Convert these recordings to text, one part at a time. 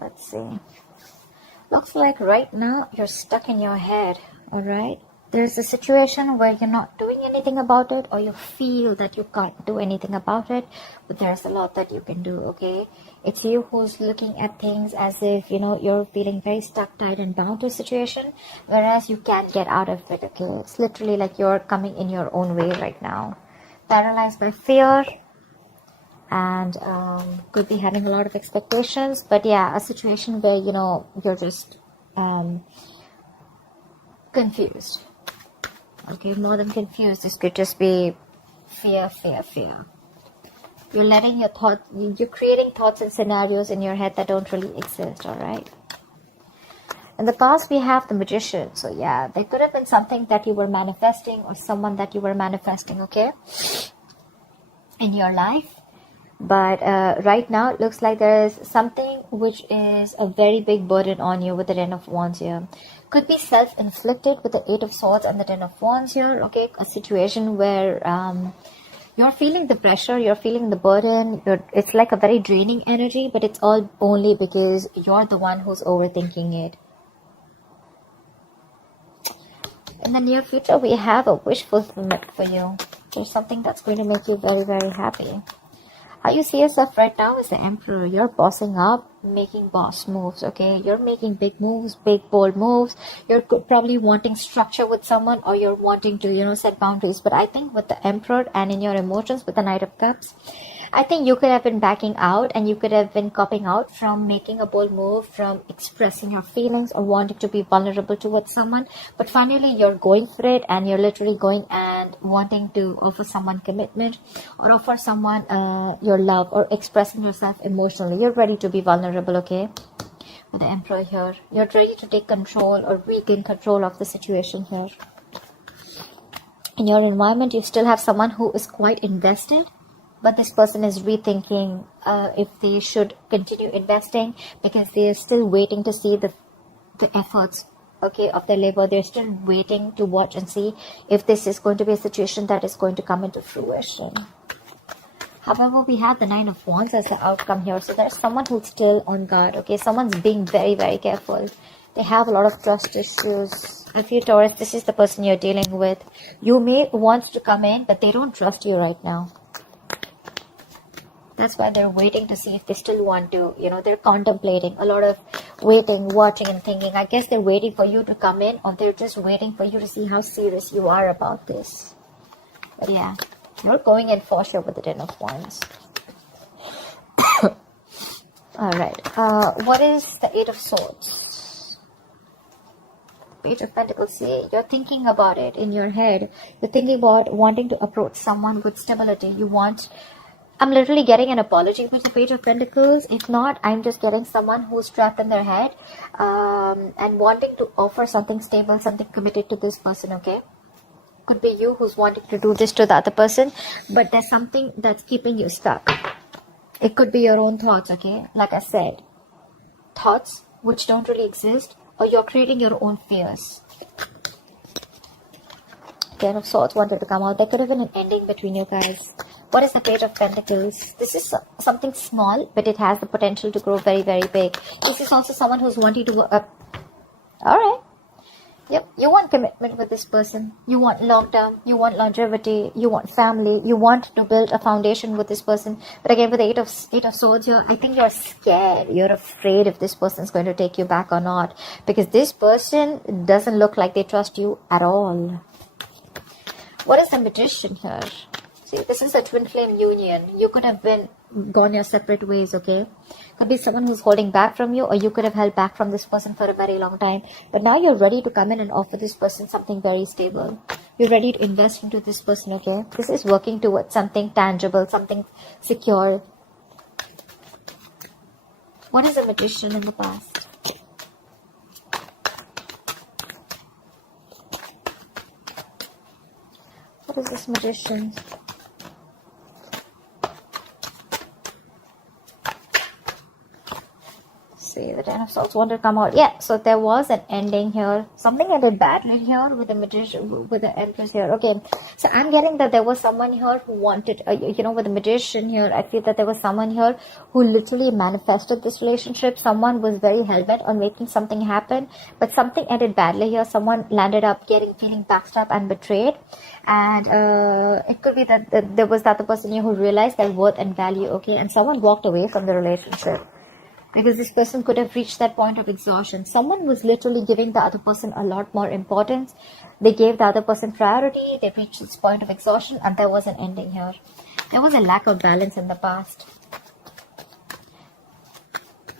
Let's see. Looks like right now you're stuck in your head, alright? There's a situation where you're not doing anything about it, or you feel that you can't do anything about it, but there's a lot that you can do, okay? It's you who's looking at things as if, you're feeling very stuck, tied, and bound to a situation, whereas you can't get out of it, okay? It's literally like you're coming in your own way right now. Paralyzed by fear, and could be having a lot of expectations, but yeah, a situation where you're just confused. Okay, more than confused, this could just be fear. You're letting you're creating thoughts and scenarios in your head that don't really exist. All right. In the past, we have the Magician. So yeah, there could have been something that you were manifesting, or someone that you were manifesting, okay, in your life. But right now it looks like there is something which is a very big burden on you with the Ten of Wands here. Could be self-inflicted with the Eight of Swords and the Ten of Wands here. Okay, a situation where you're feeling the pressure, you're feeling the burden. It's like a very draining energy, but it's all only because you're the one who's overthinking it. In the near future, we have a wish fulfillment for you. There's something that's going to make you very, very happy. How you see yourself right now is the Emperor. You're bossing up, making boss moves, okay? You're making big moves, big bold moves. You're probably wanting structure with someone, or you're wanting to, set boundaries. But I think with the Emperor and in your emotions with the Knight of Cups, I think you could have been backing out, and you could have been copping out from making a bold move, from expressing your feelings or wanting to be vulnerable towards someone. But finally, you're going for it, and you're literally going and wanting to offer someone commitment, or offer someone your love, or expressing yourself emotionally. You're ready to be vulnerable, okay? With the Emperor here, you're ready to take control or regain control of the situation here. In your environment, you still have someone who is quite invested, but this person is rethinking if they should continue investing, because they are still waiting to see the efforts, okay, of their labor. They're still waiting to watch and see if this is going to be a situation that is going to come into fruition. However, we have the Nine of Wands as the outcome here. So there's someone who's still on guard, okay? Someone's being very, very careful. They have a lot of trust issues. I feel, Taurus, this is the person you're dealing with. You may want to come in, but they don't trust you right now. That's why they're waiting to see if they still want to, they're contemplating, a lot of waiting, watching, and thinking. I guess they're waiting for you to come in, or they're just waiting for you to see how serious you are about this. But yeah, you're going in for sure with the Ten of Wands. Alright, what is the Eight of Swords? Page of Pentacles. See, you're thinking about it in your head. You're thinking about wanting to approach someone with stability. I'm literally getting an apology with the Page of Pentacles. If not, I'm just getting someone who's trapped in their head and wanting to offer something stable, something committed to this person, okay? Could be you who's wanting to do this to the other person, but there's something that's keeping you stuck. It could be your own thoughts, okay? Like I said, thoughts which don't really exist, or you're creating your own fears. Ten of Swords wanted to come out. There could have been an ending between you guys. What is the Page of Pentacles? This is something small, but it has the potential to grow very, very big. This is also someone who's wanting to go up. Alright. Yep, you want commitment with this person. You want long-term. You want longevity. You want family. You want to build a foundation with this person. But again, with the Eight of Swords here, I think you're scared. You're afraid if this person is going to take you back or not. Because this person doesn't look like they trust you at all. What is the Magician here? See, this is a twin flame union. You could have gone your separate ways, okay? Could be someone who's holding back from you, or you could have held back from this person for a very long time. But now you're ready to come in and offer this person something very stable. You're ready to invest into this person, okay? This is working towards something tangible, something secure. What is a Magician in the past? What is this Magician? see. The Ten of Swords wanted to come out. Yeah, so there was an ending here. Something ended badly here with the Magician, with the Empress here. Okay, so I'm getting that there was someone here who wanted, you know, with the Magician here, I feel that there was someone here who literally manifested this relationship. Someone was very hell-bent on making something happen, but something ended badly here. Someone landed up feeling backstabbed and betrayed. And it could be that there was the other person here who realized their worth and value, okay, and someone walked away from the relationship because this person could have reached that point of exhaustion. Someone was literally giving the other person a lot more importance. They gave the other person priority. They reached this point of exhaustion, and there was an ending here. There was a lack of balance in the past.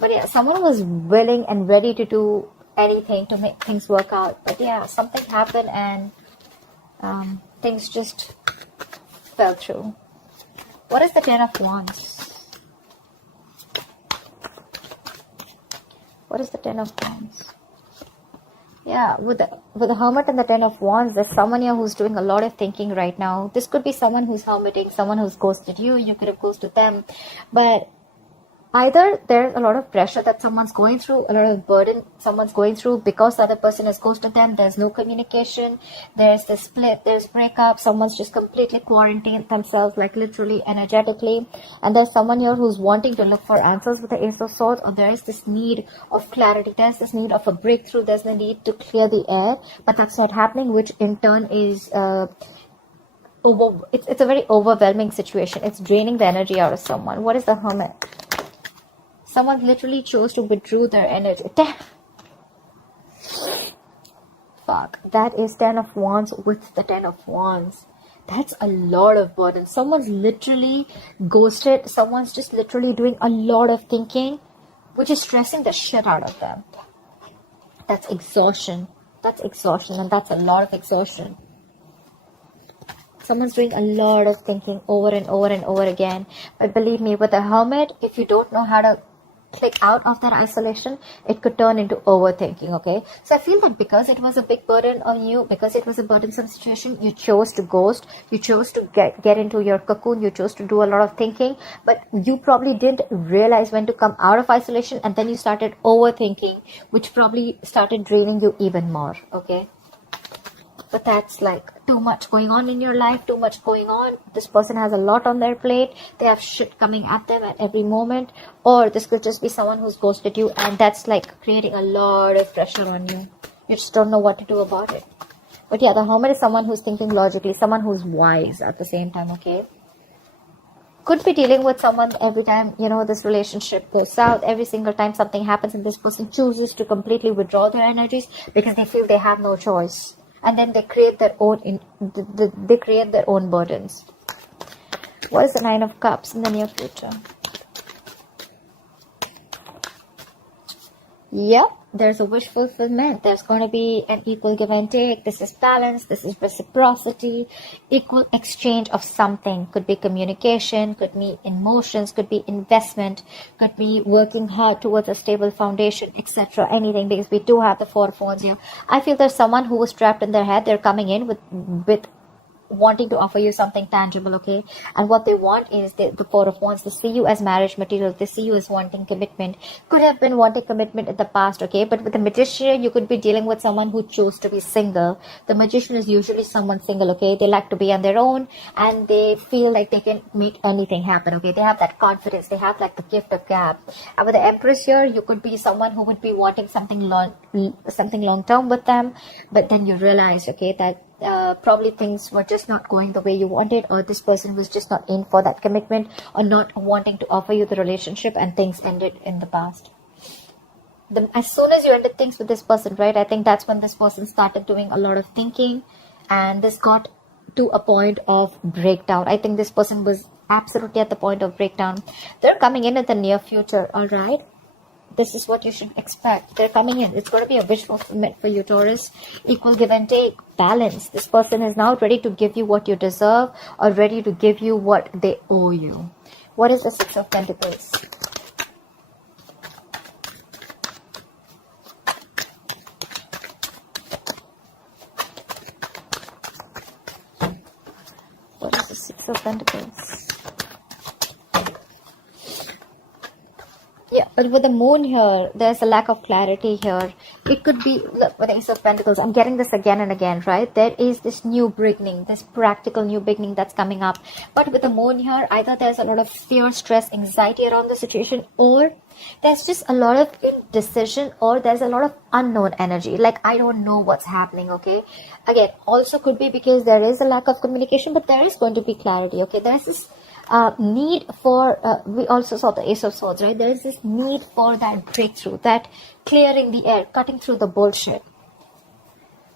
But yeah, someone was willing and ready to do anything to make things work out. But yeah, something happened and things just fell through. What is the Ten of Wands? What is the Ten of Wands? Yeah, with the Hermit and the Ten of Wands, there's someone here who's doing a lot of thinking right now. This could be someone who's hermiting, someone who's ghosted you. You could have ghosted them. But either there's a lot of pressure that someone's going through, a lot of burden someone's going through because the other person has ghosted them. There's no communication. There's the split. There's breakup. Someone's just completely quarantined themselves, like literally, energetically. And there's someone here who's wanting to look for answers with the Ace of Swords, or there is this need of clarity. There's this need of a breakthrough. There's the need to clear the air, but that's not happening, which in turn is it's a very overwhelming situation. It's draining the energy out of someone. What is the Hermit? Someone literally chose to withdraw their energy. Fuck. That is Ten of Wands with the Ten of Wands. That's a lot of burden. Someone's literally ghosted. Someone's just literally doing a lot of thinking, which is stressing the shit out of them. That's exhaustion. That's exhaustion, and that's a lot of exhaustion. Someone's doing a lot of thinking over and over and over again. But believe me, with the Hermit, if you don't know how to click out of that isolation, it could turn into overthinking, okay? So I feel that because it was a big burden on you, because it was a burdensome situation, you chose to ghost, you chose to get into your cocoon, you chose to do a lot of thinking, but you probably didn't realize when to come out of isolation, and then you started overthinking, which probably started draining you even more, okay? But that's like too much going on in your life, too much going on. This person has a lot on their plate. They have shit coming at them at every moment. Or this could just be someone who's ghosted you, and that's like creating a lot of pressure on you. You just don't know what to do about it. But yeah, the Hermit is someone who's thinking logically, someone who's wise at the same time, okay? Could be dealing with someone every time, you know, this relationship goes south. Every single time something happens and this person chooses to completely withdraw their energies because they feel they have no choice. And then they create their own they create their own burdens. What is the Nine of Cups in the near future? Yep, there's a wish fulfillment. There's going to be an equal give and take. This is balance. This is reciprocity. Equal exchange of something. Could be communication, could be emotions, could be investment, could be working hard towards a stable foundation, etc. Anything, because we do have the Four of Wands here. I feel there's someone who was trapped in their head. They're coming in with wanting to offer you something tangible, okay? And what they want is the Four of Wands. They see you as marriage material. They see you as wanting commitment. Could have been wanting commitment in the past, okay? But with the Magician, you could be dealing with someone who chose to be single. The Magician is usually someone single, okay? They like to be on their own, and they feel like they can make anything happen, okay? They have that confidence. They have like the gift of gab. And with the Empress here, you could be someone who would be wanting something long term with them, but then you realize, okay, that probably things were just not going the way you wanted, or this person was just not in for that commitment, or not wanting to offer you the relationship, and things ended in the past. As soon as you ended things with this person, right, I think that's when this person started doing a lot of thinking, and this got to a point of breakdown. I think this person was absolutely at the point of breakdown. They're coming in the near future, all right? This is what you should expect. They're coming in. It's going to be a wish fulfillment for you, Taurus. Equal give and take. Balance. This person is now ready to give you what you deserve, or ready to give you what they owe you. What is the Six of Pentacles? What is the Six of Pentacles? Yeah. But with the moon here, there's a lack of clarity here. It could be, look, with the Ace of Pentacles, I'm getting this again and again, right? There is this new beginning, this practical new beginning that's coming up. But with the moon here, either there's a lot of fear, stress, anxiety around the situation, or there's just a lot of indecision, or there's a lot of unknown energy. Like, I don't know what's happening, okay? Again, also could be because there is a lack of communication, but there is going to be clarity, okay? There's this need for, we also saw the Ace of Swords, right? There is this need for that breakthrough, that clearing the air, cutting through the bullshit.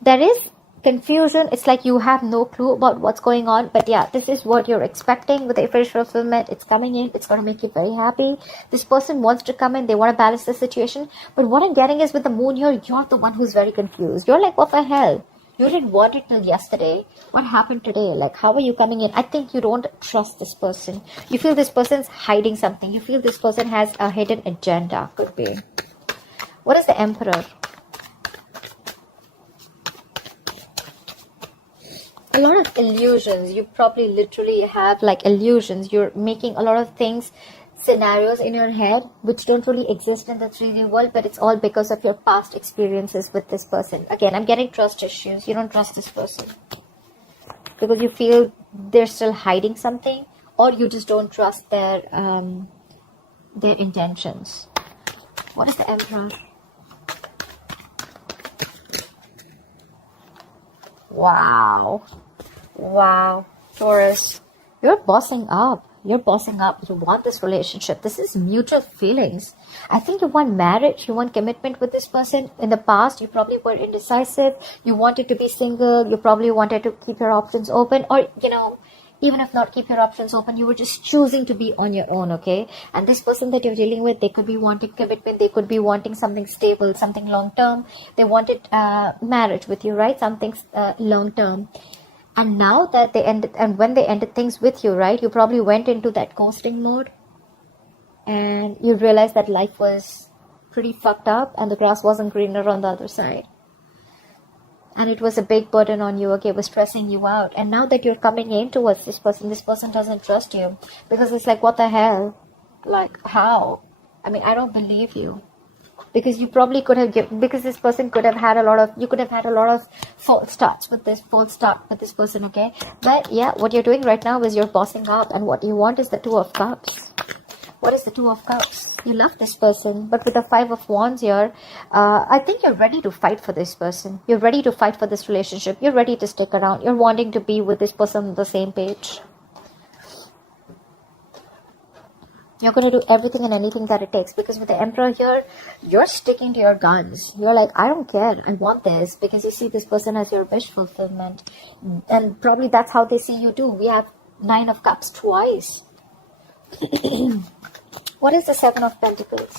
There is confusion. It's like you have no clue about what's going on, but yeah, this is what you're expecting with the official fulfillment. It's coming in. It's going to make you very happy. This person wants to come in. They want to balance the situation, but what I'm getting is with the moon here, you're the one who's very confused. You're like, what the hell? You didn't want it till yesterday. What happened today? Like, how are you coming in? I think you don't trust this person. You feel this person's hiding something. You feel this person has a hidden agenda. Could be. What is the Emperor? A lot of illusions. You probably literally have like illusions. You're making a lot of things, scenarios in your head which don't really exist in the 3D world, but it's all because of your past experiences with this person. Again, I'm getting trust issues. You don't trust this person because you feel they're still hiding something, or you just don't trust their intentions. What is the Emperor? Wow. Wow. Taurus, you're bossing up. You're bossing up. You want this relationship. This is mutual feelings. I think you want marriage. You want commitment with this person. In the past, you probably were indecisive. You wanted to be single. You probably wanted to keep your options open. Or, you know, even if not keep your options open, you were just choosing to be on your own, okay? And this person that you're dealing with, they could be wanting commitment. They could be wanting something stable, something long-term. They wanted marriage with you, right? Something long-term. And now that they ended, and when they ended things with you, right, you probably went into that ghosting mode and you realized that life was pretty fucked up and the grass wasn't greener on the other side. And it was a big burden on you, okay, it was stressing you out. And now that you're coming in towards this person doesn't trust you because it's like, what the hell? Like, how? I mean, I don't believe you. Because you probably could have given, because this person could have had a lot of, you could have had a lot of false start with this person, okay? But yeah, what you're doing right now is you're bossing up, and what you want is the Two of Cups. What is the Two of Cups? You love this person, but with the Five of Wands here, I think you're ready to fight for this person. You're ready to fight for this relationship. You're ready to stick around. You're wanting to be with this person on the same page. You're going to do everything and anything that it takes, because with the Emperor here, you're sticking to your guns. You're like, I don't care. I want this, because you see this person as your wish fulfillment. And probably that's how they see you too. We have Nine of Cups twice. What is the Seven of Pentacles?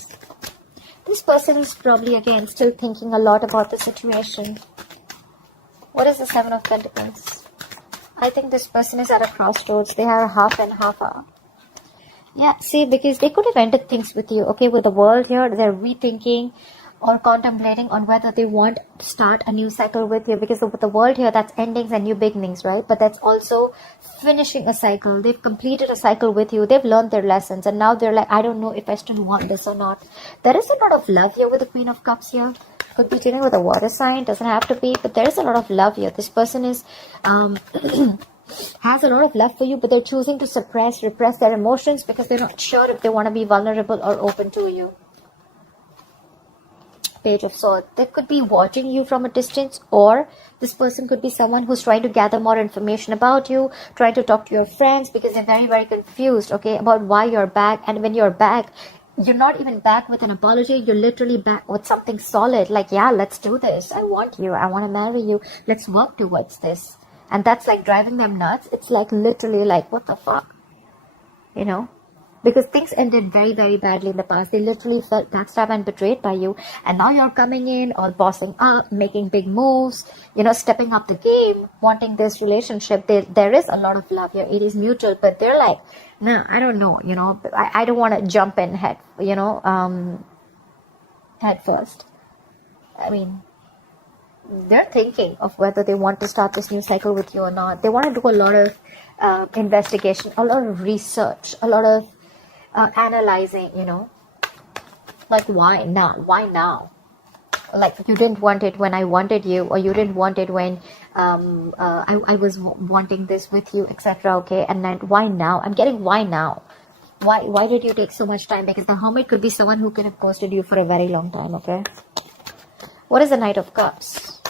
This person is probably, again, still thinking a lot about the situation. What is the Seven of Pentacles? I think this person is at a crossroads. They have half and half up. Yeah, see, because they could have ended things with you, okay? With the world here, they're rethinking or contemplating on whether they want to start a new cycle with you. Because with the world here, that's endings and new beginnings, right? But that's also finishing a cycle. They've completed a cycle with you. They've learned their lessons. And now they're like, I don't know if I still want this or not. There is a lot of love here with the Queen of Cups here. Could be dealing with a water sign. Doesn't have to be. But there is a lot of love here. This person is... has a lot of love for you, but they're choosing to repress their emotions because they're not sure if they want to be vulnerable or open to you. Page of Swords. They could be watching you from a distance, or this person could be someone who's trying to gather more information about you, trying to talk to your friends because they're very, very confused, okay, about why you're back. And when you're back, you're not even back with an apology. You're literally back with something solid, like, yeah, let's do this. I want you. I want to marry you. Let's work towards this. And that's like driving them nuts. It's like literally like, what the fuck? You know? Because things ended very, very badly in the past. They literally felt backstabbed and betrayed by you. And now you're coming in, all bossing up, making big moves, you know, stepping up the game, wanting this relationship. There is a lot of love here. It is mutual, but they're like, no, I don't know, you know. I don't want to jump in head first. I mean... they're thinking of whether they want to start this new cycle with you or not. They want to do a lot of investigation, a lot of research, a lot of analyzing, you know. Like, why now? Why now? Like, you didn't want it when I wanted you, or you didn't want it when I was wanting this with you, etc. Okay, and then why now? I'm getting why now. Why did you take so much time? Because the Hermit could be someone who could have ghosted you for a very long time. Okay, what is the Knight of Cups?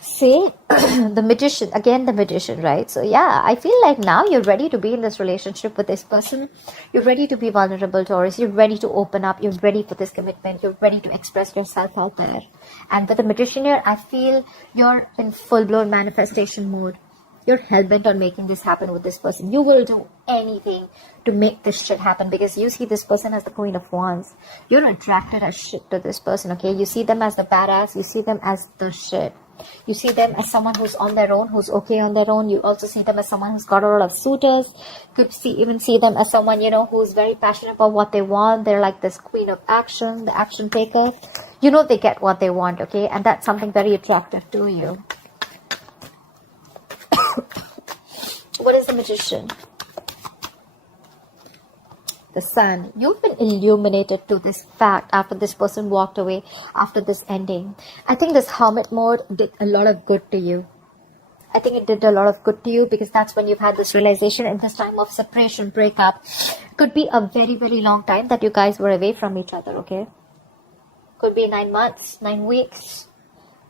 See, the Magician, again the Magician, right? So yeah, I feel like now you're ready to be in this relationship with this person. You're ready to be vulnerable, Taurus. You're ready to open up. You're ready for this commitment. You're ready to express yourself out there. And with the Magician here, I feel you're in full-blown manifestation mode. You're hell-bent on making this happen with this person. You will do anything to make this shit happen, because you see this person as the Queen of Wands. You're attracted as shit to this person, okay? You see them as the badass. You see them as the shit. You see them as someone who's on their own, who's okay on their own. You also see them as someone who's got a lot of suitors. Could even see them as someone, you know, who's very passionate about what they want. They're like this queen of action, the action taker. You know they get what they want, okay? And that's something very attractive to you. What is the Magician? The Sun. You've been illuminated to this fact after this person walked away, after this ending. I think this Hermit mode did a lot of good to you. I think it did a lot of good to you, because that's when you've had this realization in this time of separation, breakup. Could be a very, very long time that you guys were away from each other, okay? Could be 9 months, 9 weeks.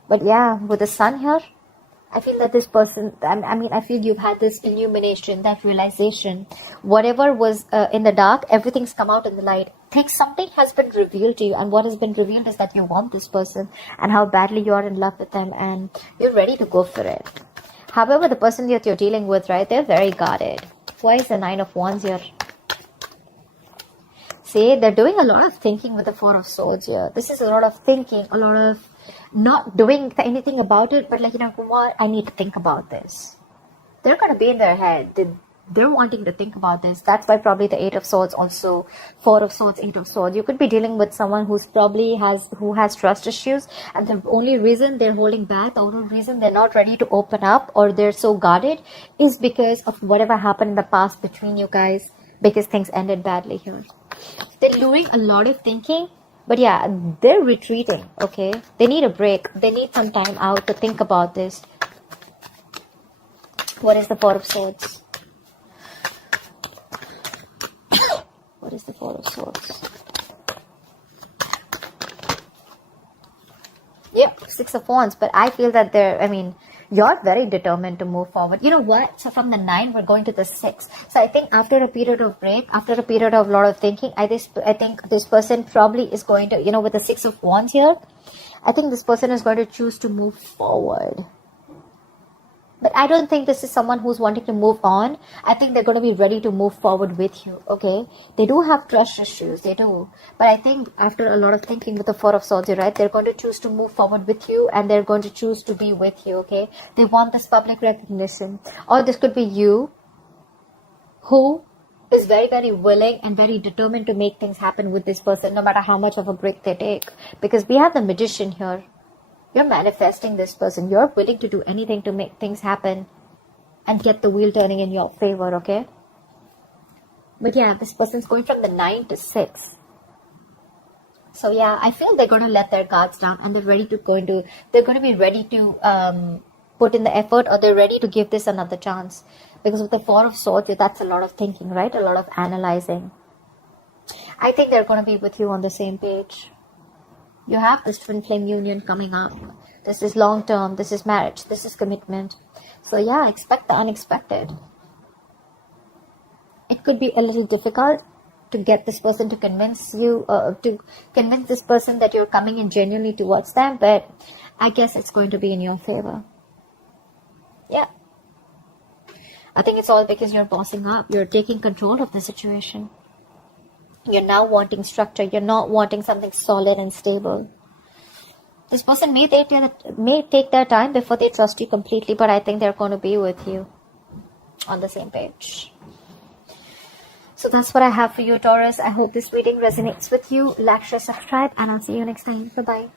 But yeah, with the Sun here, I feel that this person, I feel you've had this illumination, that realization. Whatever was in the dark, everything's come out in the light. Think something has been revealed to you, and what has been revealed is that you want this person and how badly you are in love with them, and you're ready to go for it. However, the person that you're dealing with, right, they're very guarded. Why is the Nine of Wands here? See, they're doing a lot of thinking with the Four of Swords here. This is a lot of thinking, a lot of not doing anything about it, but like, you know what, I need to think about this. They're going to be in their head. They're wanting to think about this. That's why probably the Eight of Swords, also Four of Swords, Eight of Swords. You could be dealing with someone who has trust issues, and the only reason they're holding back, the only reason they're not ready to open up, or they're so guarded, is because of whatever happened in the past between you guys, because things ended badly here. They're doing a lot of thinking. But yeah, they're retreating, okay? They need a break. They need some time out to think about this. What is the Four of Swords? What is the Four of Swords? Yep, Six of Wands. But I feel that you're very determined to move forward. You know what? So from the 9, we're going to the 6. So I think after a period of break, after a period of a lot of thinking, I think this person probably is going to, you know, with the 6 of Wands here, I think this person is going to choose to move forward. But I don't think this is someone who's wanting to move on. I think they're going to be ready to move forward with you, okay? They do have trust issues, they do. But I think after a lot of thinking with the Four of Swords, right, they're going to choose to move forward with you, and they're going to choose to be with you, okay? They want this public recognition. Or this could be you, who is very, very willing and very determined to make things happen with this person, no matter how much of a break they take. Because we have the Magician here. You're manifesting this person. You're willing to do anything to make things happen and get the wheel turning in your favor, okay? But yeah, this person's going from the 9 to 6. So yeah, I feel they're going to let their guards down, and they're going to be ready to put in the effort, or they're ready to give this another chance. Because with the Four of Swords, that's a lot of thinking, right? A lot of analyzing. I think they're going to be with you on the same page. You have this twin flame union coming up. This is long term. This is marriage. This is commitment. So yeah, expect the unexpected. It could be a little difficult to get this person to convince you, to convince this person that you're coming in genuinely towards them. But I guess it's going to be in your favor. Yeah. I think it's all because you're bossing up. You're taking control of the situation. You're now wanting structure. You're not wanting something solid and stable. This person may take their time before they trust you completely, but I think they're going to be with you on the same page. So that's what I have for you, Taurus. I hope this reading resonates with you. Like, share, subscribe, and I'll see you next time. Bye-bye.